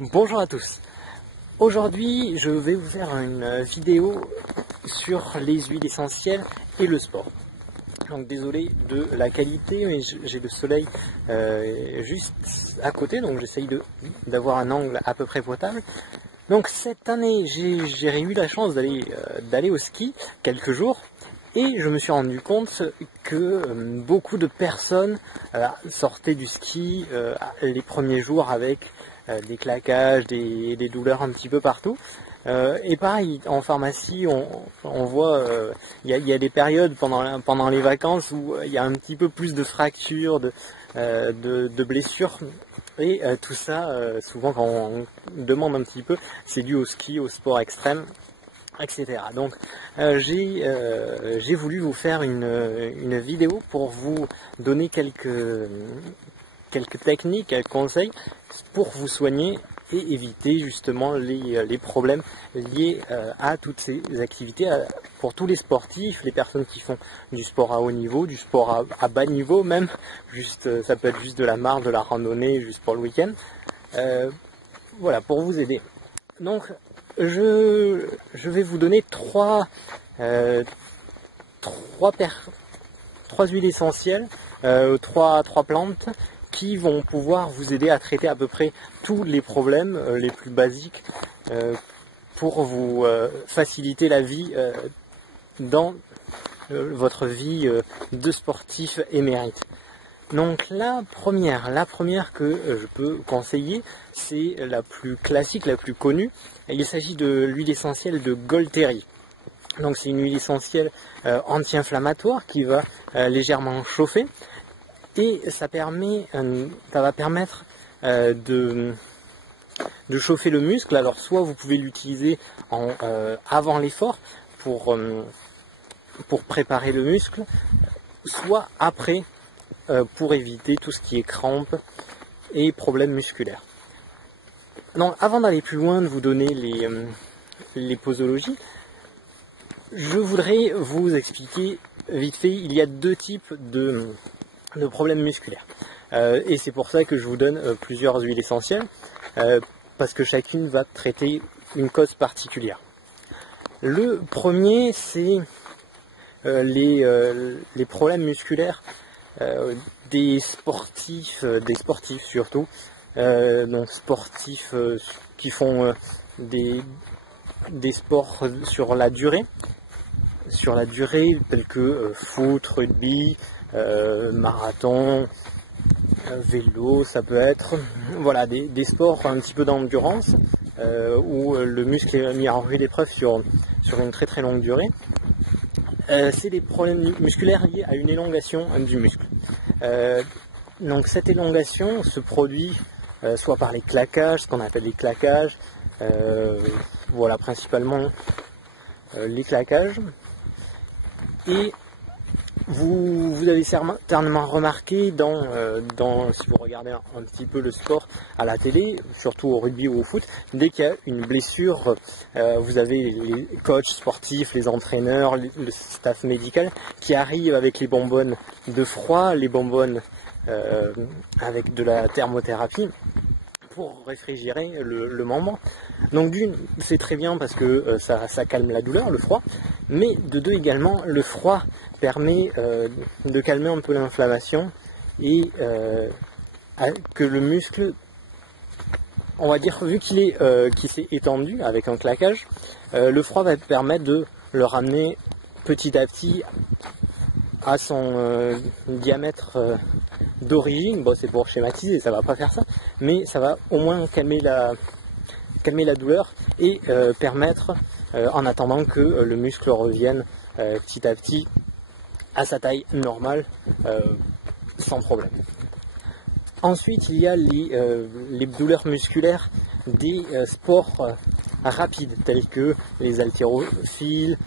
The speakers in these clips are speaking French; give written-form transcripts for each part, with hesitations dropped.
Bonjour à tous. Aujourd'hui, je vais vous faire une vidéo sur les huiles essentielles et le sport. Donc désolé de la qualité, mais j'ai le soleil juste à côté, donc j'essaye d'avoir un angle à peu près potable. Donc cette année, j'ai eu la chance d'aller au ski quelques jours. Et je me suis rendu compte que beaucoup de personnes sortaient du ski les premiers jours avec des claquages, des douleurs un petit peu partout. Et pareil, en pharmacie, on voit, il y a des périodes pendant les vacances où il y a un petit peu plus de fractures, de blessures. Et tout ça, souvent quand on demande un petit peu, c'est dû au ski, au sport extrême, etc. Donc j'ai voulu vous faire une vidéo pour vous donner quelques techniques, quelques conseils pour vous soigner et éviter justement les problèmes liés à toutes ces activités, pour tous les sportifs, les personnes qui font du sport à haut niveau, du sport à bas niveau même, ça peut être juste de la marche, de la randonnée, juste pour le week-end. Voilà, pour vous aider. Donc je vais vous donner trois huiles essentielles, trois plantes qui vont pouvoir vous aider à traiter à peu près tous les problèmes les plus basiques pour vous faciliter la vie dans votre vie de sportif émérite. Donc la première que je peux conseiller, c'est la plus classique, la plus connue. Il s'agit de l'huile essentielle de Golteri. Donc c'est une huile essentielle anti-inflammatoire qui va légèrement chauffer et ça va permettre de chauffer le muscle. Alors soit vous pouvez l'utiliser avant l'effort pour préparer le muscle, soit après pour éviter tout ce qui est crampes et problèmes musculaires. Donc avant d'aller plus loin, de vous donner les posologies, je voudrais vous expliquer vite fait, il y a deux types de problèmes musculaires. Et c'est pour ça que je vous donne plusieurs huiles essentielles, parce que chacune va traiter une cause particulière. Le premier, c'est les problèmes musculaires des sportifs surtout, donc sportifs qui font des sports sur la durée, tels que foot, rugby, marathon, vélo, ça peut être, voilà, des sports un petit peu d'endurance où le muscle est mis en rude épreuve sur une très très longue durée. C'est des problèmes musculaires liés à une élongation du muscle. Donc cette élongation se produit soit par les claquages, ce qu'on appelle les claquages, voilà, principalement les claquages. Et vous avez certainement remarqué si vous regardez un petit peu le sport à la télé, surtout au rugby ou au foot, dès qu'il y a une blessure, vous avez les coachs sportifs, les entraîneurs, le staff médical qui arrivent avec les bonbonnes de froid, les bonbonnes avec de la thermothérapie pour réfrigérer le membre. Donc d'une, c'est très bien parce que ça calme la douleur, le froid, mais de deux également, le froid permet de calmer un peu l'inflammation et que le muscle, on va dire, vu qu'il s'est étendu avec un claquage, le froid va permettre de le ramener petit à petit à son diamètre d'origine. Bon, c'est pour schématiser, ça va pas faire ça, mais ça va au moins calmer la douleur et permettre, en attendant que le muscle revienne petit à petit à sa taille normale, sans problème. Ensuite, il y a les douleurs musculaires des sports rapides, tels que les haltérophiles,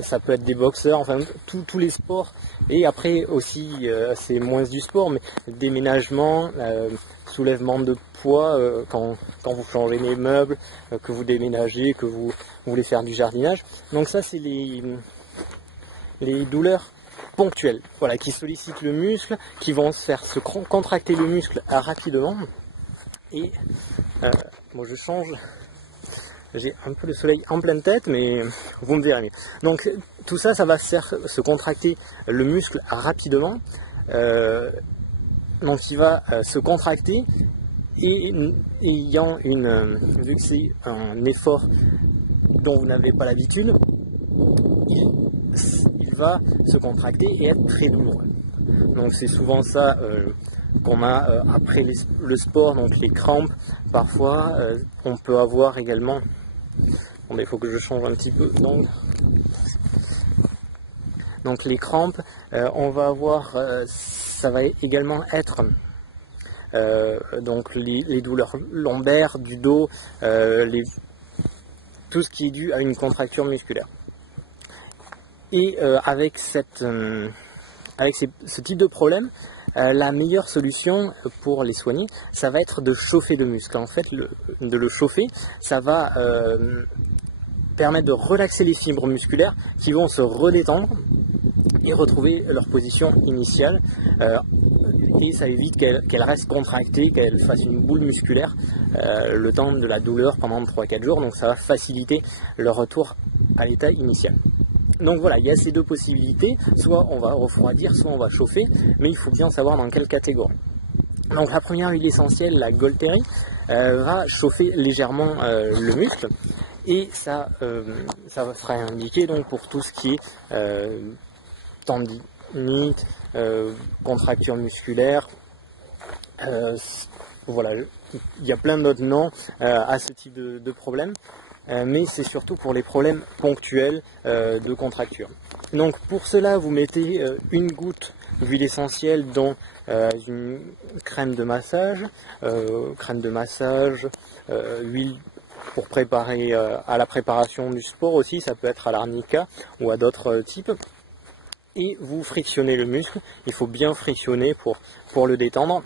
ça peut être des boxeurs, enfin tous les sports. Et après aussi, c'est moins du sport, mais déménagement, soulèvement de poids, quand vous changez les meubles, que vous déménagez, que vous voulez faire du jardinage. Donc ça, c'est les douleurs ponctuels, voilà, qui sollicitent le muscle, qui vont se faire contracter le muscle rapidement. Et bon, je change, j'ai un peu le soleil en pleine tête, mais vous me verrez mieux. Donc tout ça, ça va faire se contracter le muscle rapidement. Donc il va se contracter et ayant vu que c'est un effort dont vous n'avez pas l'habitude, il va se contracter et être très douloureux. Donc c'est souvent ça qu'on a après le sport, donc les crampes. Parfois on peut avoir également, bon, il faut que je change un petit peu, donc les crampes, on va avoir, ça va également être donc les douleurs lombaires, du dos, tout ce qui est dû à une contracture musculaire. Et avec ce type de problème, la meilleure solution pour les soigner, ça va être de chauffer le muscle. En fait, de le chauffer, ça va permettre de relaxer les fibres musculaires qui vont se redétendre et retrouver leur position initiale. Et ça évite qu'elle reste contractée, qu'elle fasse une boule musculaire le temps de la douleur pendant 3-4 jours. Donc ça va faciliter le retour à l'état initial. Donc voilà, il y a ces deux possibilités, soit on va refroidir, soit on va chauffer, mais il faut bien savoir dans quelle catégorie. Donc la première huile essentielle, la Golteri, va chauffer légèrement le muscle, et ça sera indiqué donc pour tout ce qui est tendinite, contracture musculaire, voilà, il y a plein d'autres noms à ce type de problème. Mais c'est surtout pour les problèmes ponctuels de contracture. Donc pour cela, vous mettez une goutte d'huile essentielle dans une crème de massage, huile pour préparer à la préparation du sport aussi, ça peut être à l'arnica ou à d'autres types. Et vous frictionnez le muscle, il faut bien frictionner pour le détendre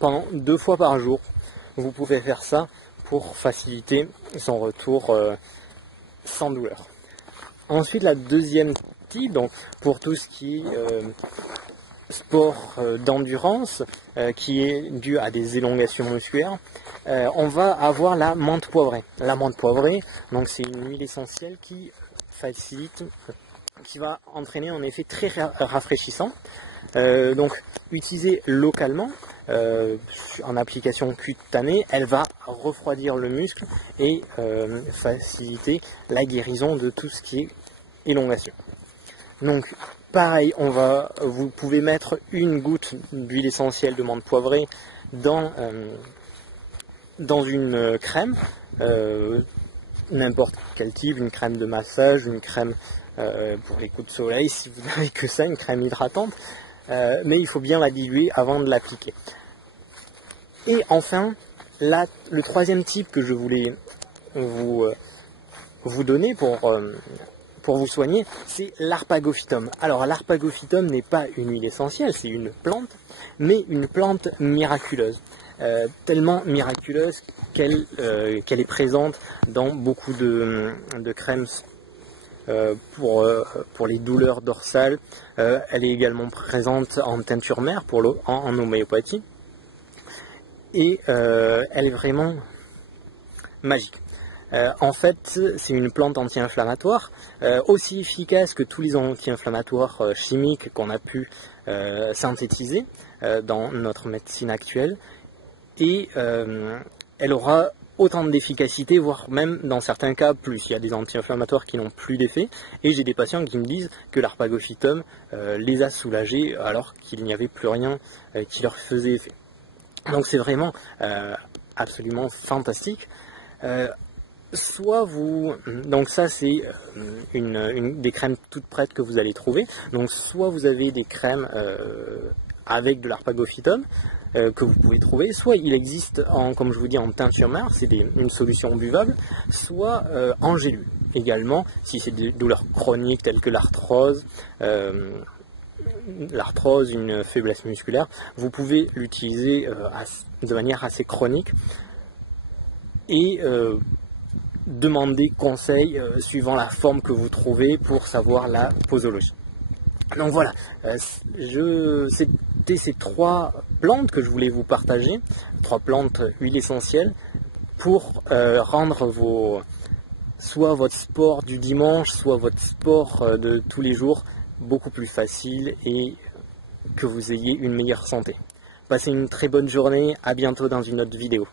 pendant 2 fois par jour. Vous pouvez faire ça pour faciliter son retour sans douleur. Ensuite, la deuxième type, donc pour tout ce qui est sport d'endurance, qui est dû à des élongations musculaires, on va avoir la menthe poivrée. La menthe poivrée, donc c'est une huile essentielle qui facilite, qui va entraîner un effet très rafraîchissant. Donc utilisée localement en application cutanée, elle va refroidir le muscle et faciliter la guérison de tout ce qui est élongation. Donc pareil, vous pouvez mettre une goutte d'huile essentielle de menthe poivrée dans une crème, n'importe quel type, une crème de massage, une crème pour les coups de soleil, si vous n'avez que ça, une crème hydratante, mais il faut bien la diluer avant de l'appliquer. Et enfin, le troisième type que je voulais vous donner pour vous soigner, c'est l'arpagophytum. Alors l'arpagophytum n'est pas une huile essentielle, c'est une plante, mais une plante miraculeuse. Tellement miraculeuse qu'elle est présente dans beaucoup de crèmes pour les douleurs dorsales. Elle est également présente en teinture mère en homéopathie. Et elle est vraiment magique. En fait, c'est une plante anti-inflammatoire, aussi efficace que tous les anti-inflammatoires chimiques qu'on a pu synthétiser dans notre médecine actuelle. Et elle aura autant d'efficacité, voire même dans certains cas plus. Il y a des anti-inflammatoires qui n'ont plus d'effet, et j'ai des patients qui me disent que l'arpagophytum les a soulagés alors qu'il n'y avait plus rien qui leur faisait effet. Donc c'est vraiment absolument fantastique. Donc ça c'est des crèmes toutes prêtes que vous allez trouver. Donc soit vous avez des crèmes avec de l'arpagophytum que vous pouvez trouver, soit il existe comme je vous dis en teinture mère, c'est une solution buvable, soit en gélule également, si c'est des douleurs chroniques telles que l'arthrose, une faiblesse musculaire, vous pouvez l'utiliser de manière assez chronique et demander conseil suivant la forme que vous trouvez pour savoir la posologie. Donc voilà, c'était ces 3 plantes que je voulais vous partager, 3 plantes huiles essentielles pour rendre soit votre sport du dimanche, soit votre sport de tous les jours beaucoup plus facile et que vous ayez une meilleure santé. Passez une très bonne journée, à bientôt dans une autre vidéo.